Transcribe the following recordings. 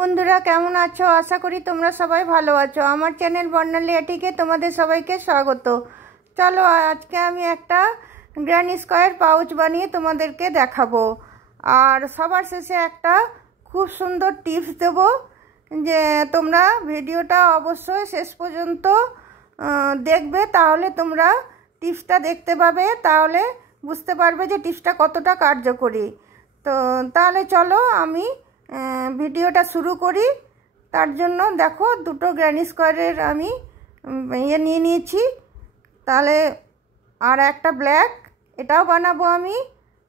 বন্ধুরা কেমন আছো? আশা করি তোমরা সবাই ভালো আছো। আমার চ্যানেল বর্ণালী এটিকে তোমাদের সবাইকে স্বাগত। চলো আজকে আমি একটা গ্র্যানি স্কোয়ার পাউচ বানিয়ে তোমাদেরকে দেখাবো, আর সবার শেষে একটা খুব সুন্দর টিপস দেব, যে তোমরা ভিডিওটা অবশ্যই শেষ পর্যন্ত দেখবে, তাহলে তোমরা টিপসটা দেখতে পাবে, তাহলে বুঝতে পারবে যে টিপসটা কতটা কার্যকরী। তো তাহলে চলো আমি ভিডিওটা শুরু করি। তার জন্য দেখো দুটো গ্র্যানি স্কোয়ারের আমি নিয়ে নিয়েছি, তাহলে আর একটা ব্ল্যাক, এটাও বানাবো আমি।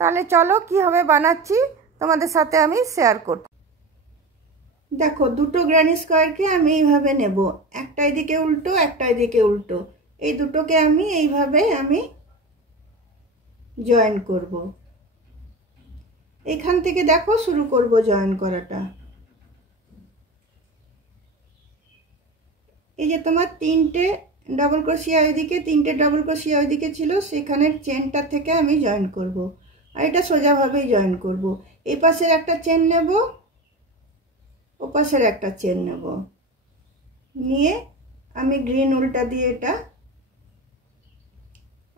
তাহলে চলো কীভাবে বানাচ্ছি তোমাদের সাথে আমি শেয়ার করব। দেখো দুটো গ্র্যানি স্কোয়ারকে আমি এইভাবে নেব, একটা এদিকে উল্টো একটা এদিকে উল্টো, এই দুটোকে আমি এইভাবে জয়েন করব। এখান থেকে দেখো শুরু করব জয়েন করাটা। এই যে তোমার তিনটে ডাবল ক্রোশিয়া ওইদিকে, তিনটে ডাবল ক্রোশিয়া ওইদিকে ছিল, সেখানের চেনটা থেকে আমি জয়েন করব, আর এটা সোজাভাবেই জয়েন করব। এই পাশের একটা চেন নেব, ও পাশের একটা চেন নেব, নিয়ে আমি গ্রিন উল্টা দিয়ে এটা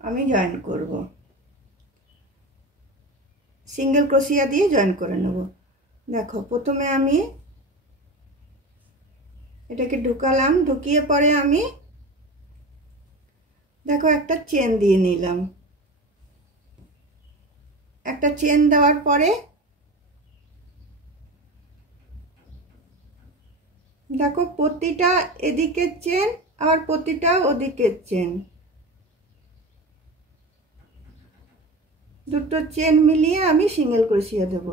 আমি জয়েন করব, সিঙ্গেল ক্রোশিয়া দিয়ে জয়েন করে নেব। দেখো প্রথমে আমি এটাকে ঢুকালাম, ঢুকিয়ে পরে আমি দেখো একটা চেন দিয়ে নিলাম। একটা চেন দেওয়ার পরে দেখো প্রতিটা এদিকের চেন আর প্রতিটা ওদিকের চেন, দুটো চেন মিলিয়ে আমি সিঙ্গেল ক্রোশিয়া দেব।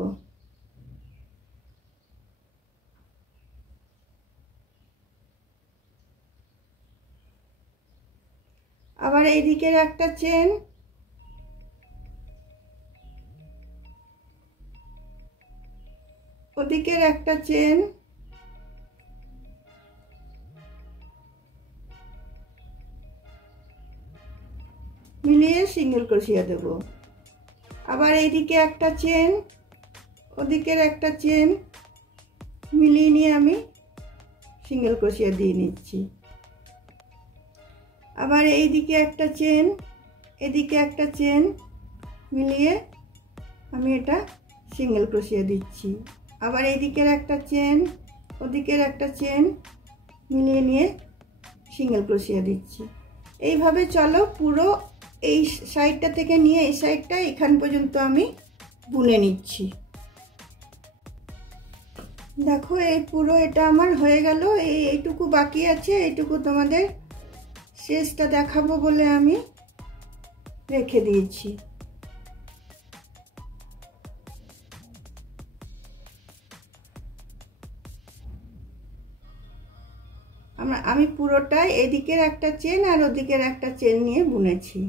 আবার এই দিকের একটা চেন, ওদিকের একটা চেন, মিলিয়ে সিঙ্গেল ক্রোশিয়া দেব। আবার এইদিকে একটা চেন, ওদিকের একটা চেন, মিলিয়ে নিয়ে আমি সিঙ্গেল ক্রোশিয়া দিয়ে নিচ্ছি। আবার এইদিকে একটা চেন, এদিকে একটা চেন, মিলিয়ে আমি এটা সিঙ্গেল ক্রোশিয়া দিচ্ছি। আবার এইদিকের একটা চেন, ওদিকের একটা চেন, মিলিয়ে নিয়ে সিঙ্গেল ক্রোশিয়া দিচ্ছি। এইভাবে চলো পুরো এই সাইডটা থেকে নিয়ে এই সাইডটা এখান পর্যন্ত আমি বুনে নিচ্ছি। দেখো এই পুরো এটা আমার হয়ে গেল, এইটুকু বাকি আছে, এইটুকু তোমাদের শেষটা দেখাবো বলে আমি রেখে দিয়েছি। আমি পুরোটাই এদিকের একটা চেন আর ওদিকের একটা চেন নিয়ে বুনেছি,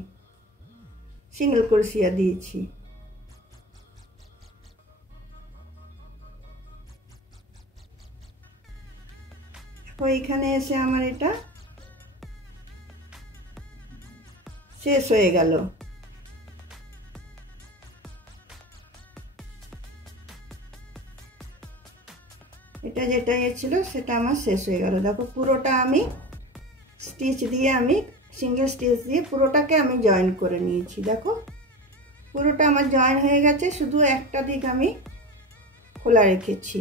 সিঙ্গেল ক্রোশিয়া দিয়েছি। ওইখানে এসে আমার এটা শেষ হয়ে গেল। এটা যেটা ছিল সেটা আমার শেষ হয়ে গেল। দেখো পুরোটা আমি স্টিচ দিয়ে আমি সিঙ্গেল স্টিচ দিয়ে পুরোটাকে আমি জয়েন করে নিয়েছি। দেখো পুরোটা আমার জয়েন হয়ে গেছে, শুধু একটা দিক আমি খোলা রেখেছি।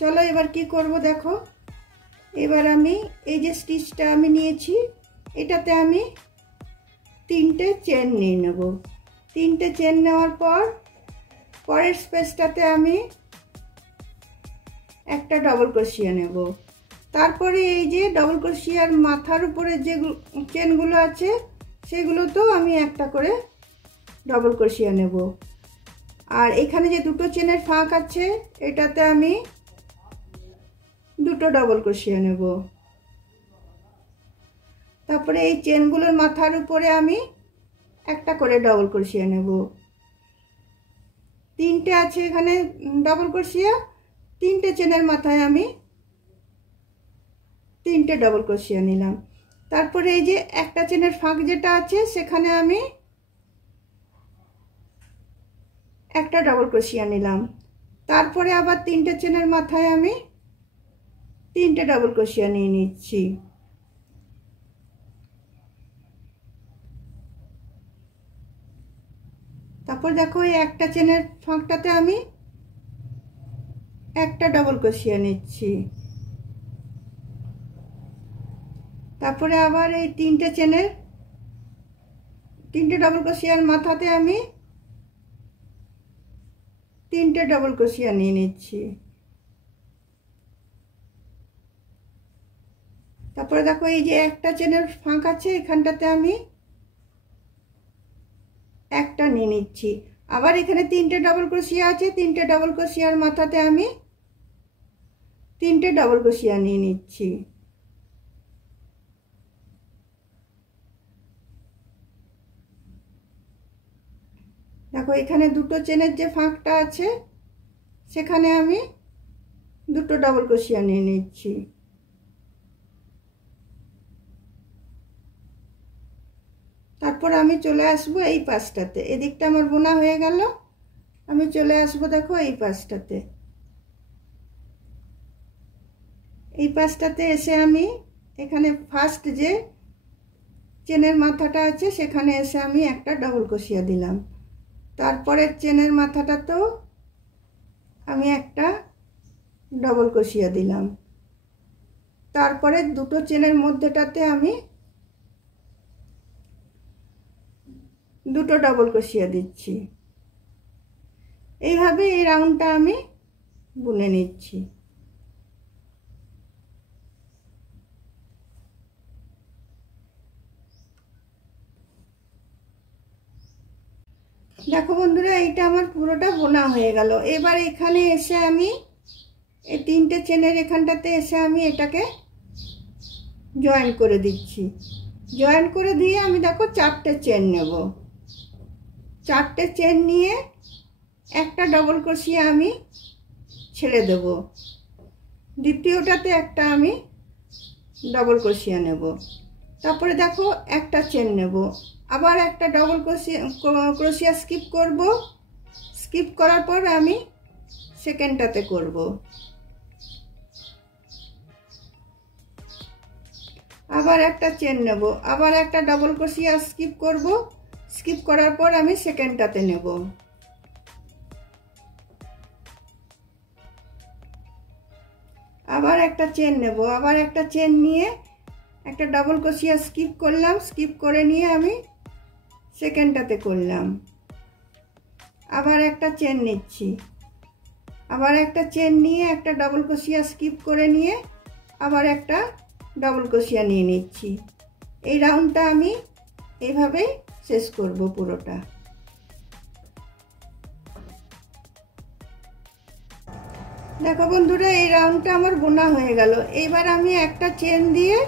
চলো এবার কি করব দেখো, এবার আমি এই যে স্টিচটা আমি নিয়েছি, এটাতে আমি তিনটে চেন নিয়ে নেব। তিনটে চেন নেওয়ার পর পরের স্পেসটাতে আমি একটা ডবল ক্রোশিয়া নেব। তারপরে এই যে ডবল ক্রোশিয়ার মাথার উপরে যে চেনগুলো আছে সেগুলোতেও আমি একটা করে ডবল ক্রোশিয়া নেব। আর এখানে যে দুটো চেনের ফাঁক আছে এটাতে আমি দুটো ডবল ক্রোশিয়া নেব। তারপরে এই চেনগুলোর মাথার উপরে আমি একটা করে ডবল ক্রোশিয়া নেব। তিনটে আছে এখানে ডবল ক্রোশিয়া, তিনটে চেনের মাথায় আমি তিনটে ডবল ক্রোশিয়া নিলাম। তারপরে এই যে একটা চেনের ফাঁক যেটা আছে সেখানে আমি একটা ডবল ক্রোশিয়া নিলাম। তারপরে আবার 3টে চেনের মাথায় আমি 3টে ডাবল ক্রোশিয়া নিয়ে নিচ্ছি। তারপর দেখো এই একটা চেনের ফাঁকটাতে আমি একটা ডাবল ক্রোশিয়া নিচ্ছি। তারপরে আবার এই 3টে চেনের 3টে ডাবল ক্রোশিয়ার মাথাতে আমি 3টে ডাবল ক্রোশিয়া নিয়ে নিচ্ছি। তারপরে দেখো এই যে একটা চেনের ফাঁক আছে, এখানটাতে আমি একটা নিয়ে নিচ্ছি। আবার এখানে 3টে ডাবল ক্রোশিয়া আছে, 3টে ডাবল ক্রোশিয়ার মাথাতে আমি 3টে ডাবল ক্রোশিয়া নিয়ে নিচ্ছি। দেখো এখানে দুটো চেনের যে ফাঁকটা আছে সেখানে আমি দুটো ডাবল ক্রোশিয়া নিয়ে নিচ্ছি। তারপর আমি চলে আসবো এই পাশটাতে। এদিকটা আমার বোনা হয়ে গেল, আমি চলে আসবো দেখো এই পাশটাতে। এই পাশটাতে এসে আমি এখানে ফার্স্ট যে চেনের মাথাটা আছে সেখানে এসে আমি একটা ডাবল ক্রোশিয়া দিলাম। তারপরের চেনের মাথাটাতেও আমি একটা ডাবল ক্রোশিয়া দিলাম। তারপরে দুটো চেনের মধ্যেটাতে আমি দুটো ডাবল ক্রোশিয়া দিচ্ছি। এইভাবে এই রাউন্ডটা আমি বুনে নিচ্ছি। দেখো বন্ধুরা, এইটা আমার পুরোটা বোনা হয়ে গেল। এবার এখানে এসে আমি এই 3টে চেনের এখানটাতে এসে আমি এটাকে জয়েন করে দিচ্ছি। জয়েন করে দিয়ে আমি দেখো 4টে চেন নেব। 4টে চেন নিয়ে একটা ডাবল ক্রোশিয়া আমি ছেড়ে দেব, দ্বিতীয়টাতে একটা আমি ডাবল ক্রোশিয়া নেব। তারপরে দেখো একটা চেন নেব, আবার একটা ডাবল ক্রোশিয়া স্কিপ করব। স্কিপ করার পর আমি সেকেন্ডটাতে করব। আবার একটা চেন নেব, আবার একটা ডাবল ক্রোশিয়া স্কিপ করব। স্কিপ করার পর আমি সেকেন্ডটাতে নেব। আবার একটা চেন নেব, আবার একটা চেন নিয়ে একটা ডাবল ক্রোশিয়া স্কিপ করলাম। স্কিপ করে নিয়ে আমি সেকেন্ডটাতে করলাম। আবার একটা চেন নিচ্ছি, আবার একটা চেন নিয়ে একটা ডাবল ক্রোশিয়া স্কিপ করে নিয়ে আবার একটা ডাবল ক্রোশিয়া নিয়ে নিচ্ছি। এই রাউন্ডটা আমি এইভাবেই শেষ করব পুরোটা। দেখো বন্ধুরা, এই রাউন্ডটা আমার বোনা হয়ে গেল। এবার আমি একটা চেন দিয়ে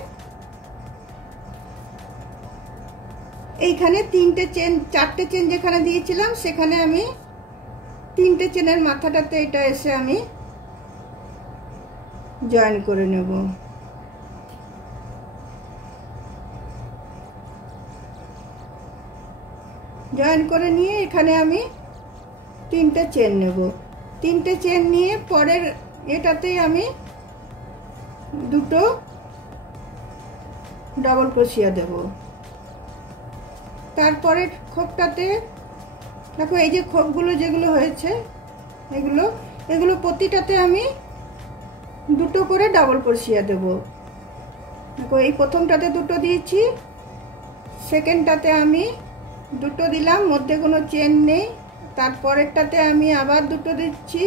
এইখানে 3টে চেন 4টে চেন যেখানে দিয়েছিলাম সেখানে আমি 3টে চেনের মাথাটাতে এটা এসে আমি জয়েন করে নেব। জয়েন করে নিয়ে এখানে আমি 3টে চেন নেব। 3টে চেন নিয়ে পরের এটাতেই আমি দুটো ডাবল ক্রোশিয়া দেব। তারপরে খোপটাতে দেখো এই যে খোপগুলো যেগুলো হয়েছে এগুলো প্রতিটাতে আমি দুটো করে ডাবল ক্রোশিয়া দেব। দেখো এই প্রথমটাতে দুটো দিয়েছি, সেকেন্ডটাতে আমি দুটো দিলাম, মধ্যে কোনো চেন নেই। তারপরেরটাতে আমি আবার দুটো দিচ্ছি,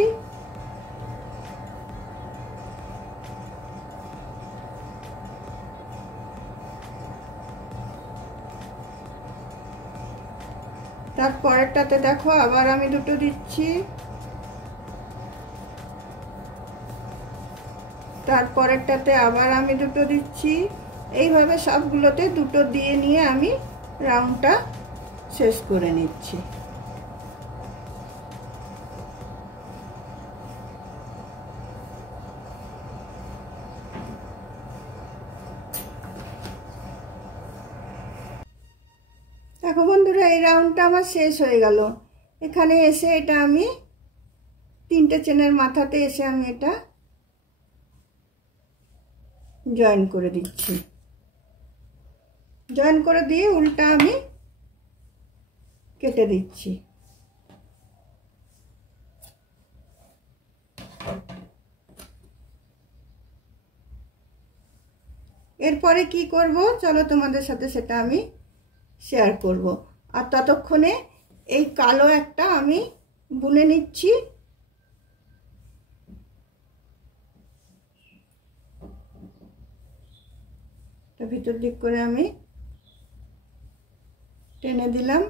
তারপরেরটাতে দেখো আবার আমি দুটো দিচ্ছি, তারপরেরটাতে আবার আমি দুটো দিচ্ছি। এইভাবে সবগুলোতে দুটো দিয়ে নিয়ে আমি রাউন্ডটা শেষ করে নিচ্ছি। দেখো বন্ধুরা, এই রাউন্ডটা আমার শেষ হয়ে গেল। এখানে এসে এটা আমি তিনটে চেনের মাথাতে এসে আমি এটা জয়েন করে দিচ্ছি। জয়েন করে দিয়ে উল্টা আমি কেটে দিচ্ছি। এরপরে কি করব চলো তোমাদের সাথে সেটা আমি শেয়ার করব। আর ততক্ষণে এই কালো একটা আমি বুনে নিচ্ছি। তো ভিতর দিক করে আমি টেনে দিলাম।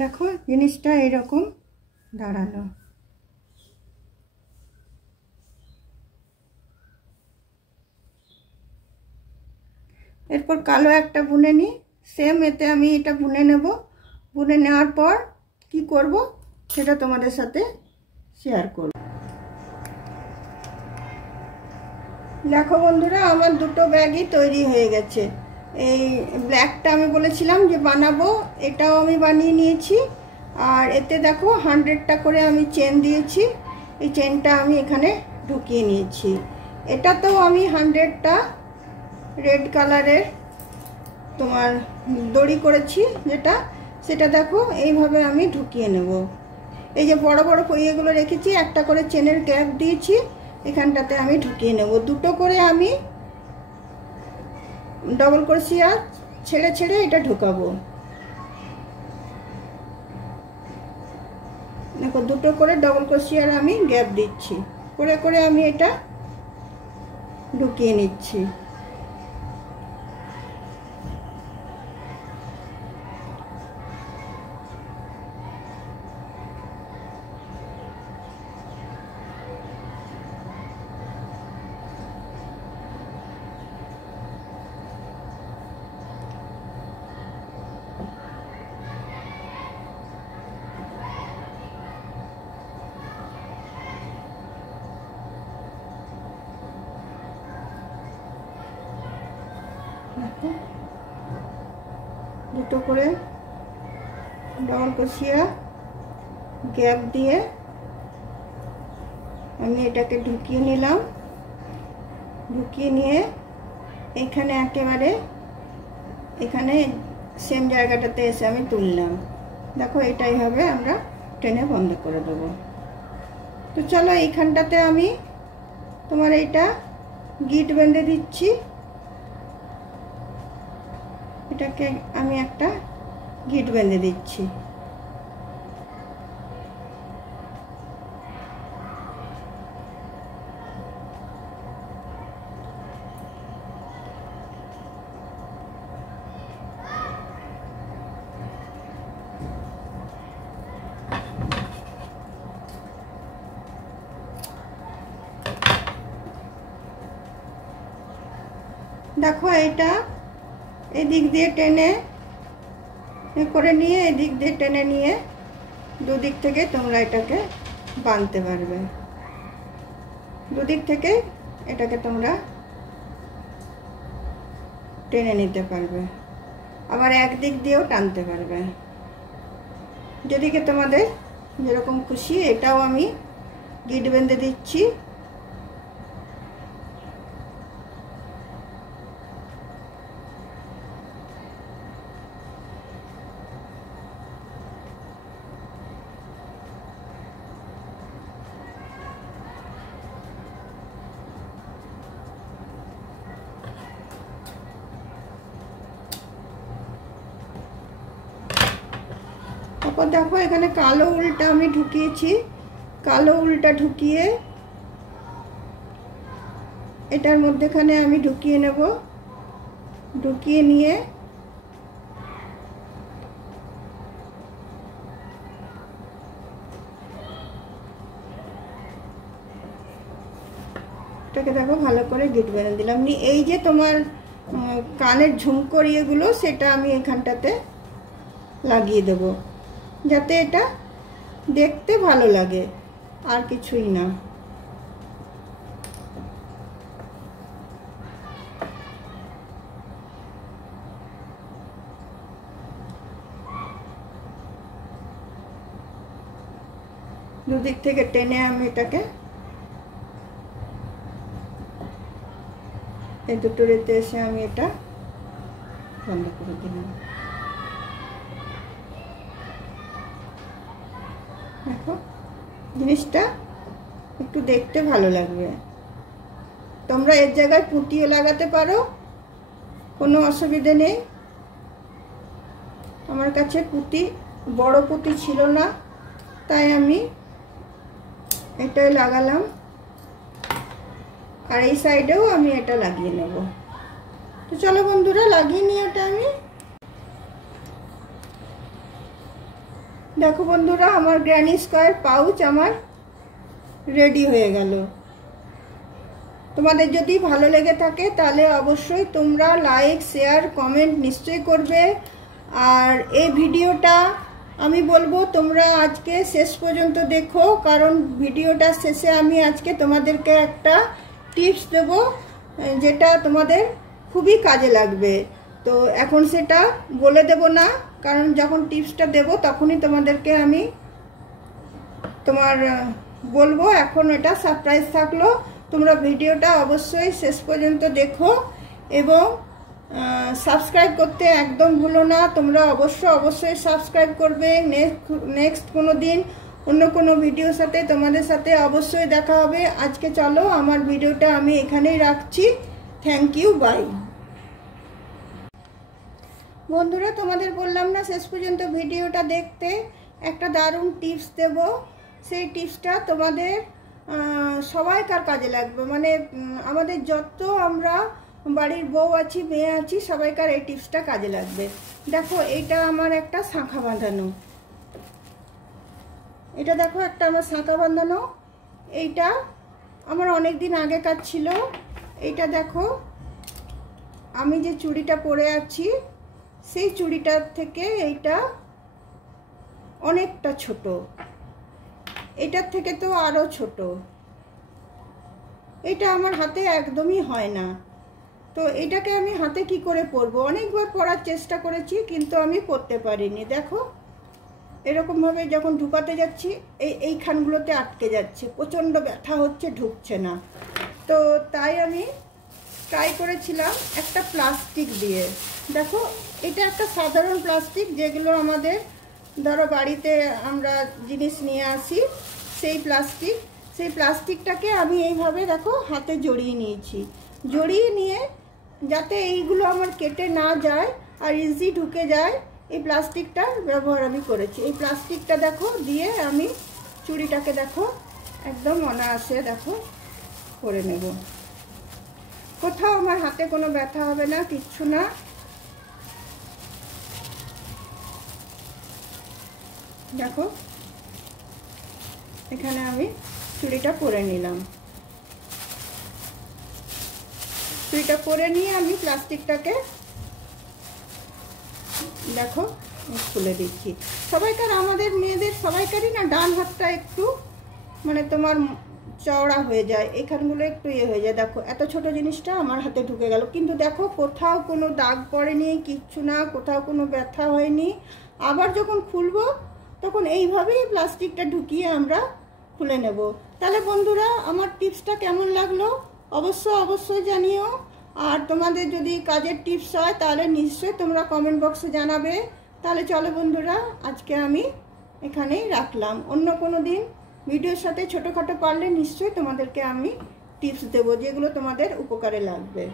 দেখো জিনিসটা এরকম দাঁড়ালো। এরপর কালো একটা বুনে নিই, সেম এতে আমি এটা বুনে নেব। বুনে নেওয়ার পর কি করব সেটা তোমাদের সাথে শেয়ার করব। দেখো বন্ধুরা, আমার দুটো ব্যাগই তৈরি হয়ে গেছে। এই ব্ল্যাকটা আমি বলেছিলাম যে বানাবো, এটাও আমি বানিয়ে নিয়েছি। আর এতে দেখো 100টা করে আমি চেন দিয়েছি। এই চেনটা আমি এখানে ঢুকিয়ে নিয়েছি। এটাতেও আমি 100টা রেড কালারের তোমার দড়ি করেছি, সেটা দেখো এইভাবে আমি ঢুকিয়ে নেব। এই যে বড় বড় এগুলো রেখেছি, একটা করে চেনের গ্যাপ দিয়েছি, এখানটাতে আমি ঢুকিয়ে নেব। দুটো করে আমি ডবল ক্রোশিয়া ছেড়ে ছেড়ে এটা ঢুকাবো। দেখো দুটো করে ডবল ক্রোশিয়ার আমি গ্যাপ দিচ্ছি, করে করে আমি এটা ঢুকিয়ে নিচ্ছি। দুটো করে ডবল ক্রোশিয়া গ্যাপ দিয়ে আমি এটাকে ঢুকিয়ে নিলাম। ঢুকিয়ে নিয়ে এখানে একেবারে এখানে সেম জায়গাটাতে এসে আমি তুললাম। দেখো এটাই হবে, আমরা টেনে বন্ধ করে দেবো। তো চলো এইখানটাতে আমি তোমার এইটা গিট বেঁধে দিচ্ছি। এটাকে আমি একটা গিট বেঁধে দিচ্ছি। দেখো এটা এদিক দিয়ে টেনে করে নিয়ে এদিক দিয়ে টেনে নিয়ে দুদিক থেকে তোমরা এটাকে বাঁধতে পারবে। দুদিক থেকে এটাকে তোমরা টেনে নিতে পারবে, আবার একদিক দিয়েও টানতে পারবে, যেদিকে তোমাদের যেরকম খুশি। এটাও আমি গিট বেঁধে দিচ্ছি। তারপর দেখো এখানে কালো উলটা আমি ঢুকিয়েছি। কালো উলটা ঢুকিয়ে এটার মধ্যেখানে আমি ঢুকিয়ে নেব। ঢুকিয়ে নিয়ে এটাকে দেখো ভালো করে গিট বেঁধে দিলাম। এই যে তোমার কানের ঝুমকো ইয়েগুলো, সেটা আমি এখানটাতে লাগিয়ে দেব, যাতে এটা দেখতে ভালো লাগে, আর কিছুই না। দুদিক থেকে টেনে আমি এটাকে এই দুটো রেতে এসে আমি এটা বন্ধ করে দিলাম। দেখো জিনিসটা একটু দেখতে ভালো লাগবে। তোমরা এর জায়গায় পুঁতিও লাগাতে পারো, কোনো অসুবিধে নেই। আমার কাছে পুঁতি বড় পুঁতি ছিল না, তাই আমি এটাই লাগালাম। আর এই সাইডেও আমি এটা লাগিয়ে নেব। তো চলো বন্ধুরা লাগিয়ে নিই এটা আমি। দেখো বন্ধুরা, আমার গ্র্যানি স্কয়ার পাউচ আমার রেডি হয়ে গেল। তোমাদের যদি ভালো লেগে থাকে তাহলে অবশ্যই তোমরা লাইক, শেয়ার, কমেন্ট নিশ্চয়ই করবে। আর এই ভিডিওটা আমি বলবো তোমরা আজকে শেষ পর্যন্ত দেখো, কারণ ভিডিওটার শেষে আমি আজকে তোমাদেরকে একটা টিপস দেব যেটা তোমাদের খুবই কাজে লাগবে। তো এখন সেটা বলে দেব না, কারণ যখন টিপসটা দেব তখনই তোমাদেরকে আমি বলবো। এখন এটা সারপ্রাইজ থাকলো। তোমরা ভিডিওটা অবশ্যই শেষ পর্যন্ত দেখো এবং সাবস্ক্রাইব করতে একদম ভুলো না। তোমরা অবশ্যই সাবস্ক্রাইব করবে। নেক্সট কোনো দিন অন্য কোনো ভিডিওর সাথে তোমাদের সাথে অবশ্যই দেখা হবে। আজকে চলো আমার ভিডিওটা আমি এখানেই রাখছি। Thank you, bye. বন্ধুরা, তোমাদের বললাম না শেষ পর্যন্ত ভিডিওটা দেখতে, একটা দারুণ টিপস দেব। সেই টিপসটা তোমাদের সবাইকার কাজে লাগবে। মানে আমাদের যত আমরা বাড়ির বউ আছি, মেয়ে আছি, সবাইকার এই টিপসটা কাজে লাগবে। দেখো এইটা আমার একটা শাঁখা বাঁধানো, এটা দেখো একটা আমার শাঁখা বাঁধানো। এইটা আমার অনেক দিন আগেকার ছিল। এইটা দেখো আমি যে চুড়িটা পরে আছি সেই চুড়িটার থেকে এইটা অনেকটা ছোট, এটার থেকে তো আরো ছোট। এটা আমার হাতে একদমই হয় না। তো এটাকে আমি হাতে কি করে পরবো? অনেকবার পরার চেষ্টা করেছি কিন্তু আমি পরতে পারিনি। দেখো এরকম ভাবে যখন ঢুকাতে যাচ্ছি এইখানগুলোতে আটকে যাচ্ছে, প্রচন্ড ব্যথা হচ্ছে, ঢুকছে না। তো তাই আমি ট্রাই করেছিলাম একটা প্লাস্টিক দিয়ে। দেখো এটা একটা সাধারণ প্লাস্টিক, যেগুলো আমাদের ধরো বাড়িতে আমরা জিনিস নিয়ে আসি, সেই প্লাস্টিকটাকে আমি এইভাবে দেখো হাতে জড়িয়ে নিয়েছি। জড়িয়ে নিয়ে যাতে এইগুলো আমার কেটে না যায় আর ইজি ঢুকে যায়, এই প্লাস্টিকটার ব্যবহার আমি করেছি। এই প্লাস্টিকটা দেখো দিয়ে আমি চুড়িটাকে দেখো একদম অনায়াসে দেখো করে নেব। কোথাও আমার হাতে কোনো ব্যথা হবে না, কিচ্ছু না। দেখো এখানে আমি চুড়িটা পরে নিলাম। চুড়িটা পরে নিয়ে আমি প্লাস্টিকটাকে দেখো খুলে দিচ্ছি। সবাইকার, আমাদের মেয়েদের সবাইকারই না ডান হাতটা একটু মানে তোমার চওড়া হয়ে যায়, এখানগুলো একটু হয়ে যায়। দেখো এত ছোট জিনিসটা আমার হাতে ঢুকে গেল, কিন্তু দেখো কোথাও কোনো দাগ পড়েনি, কিচ্ছু না, কোথাও কোনো ব্যথা হয়নি। আবার যখন খুলবো তখন এইভাবেই প্লাস্টিকটা ঢুকিয়ে আমরা খুলে নেব। তাহলে বন্ধুরা, আমার টিপসটা কেমন লাগলো অবশ্যই জানিও। আর তোমাদের যদি কাজের টিপস হয় তাহলে নিশ্চয়ই তোমরা কমেন্ট বক্সে জানাবে। তাহলে চলো বন্ধুরা, আজকে আমি এখানেই রাখলাম। অন্য কোনো দিন ভিডিওর সাথে ছোটোখাটো পারলে নিশ্চয়ই তোমাদেরকে আমি টিপস দেবো, যেগুলো তোমাদের উপকারে লাগবে।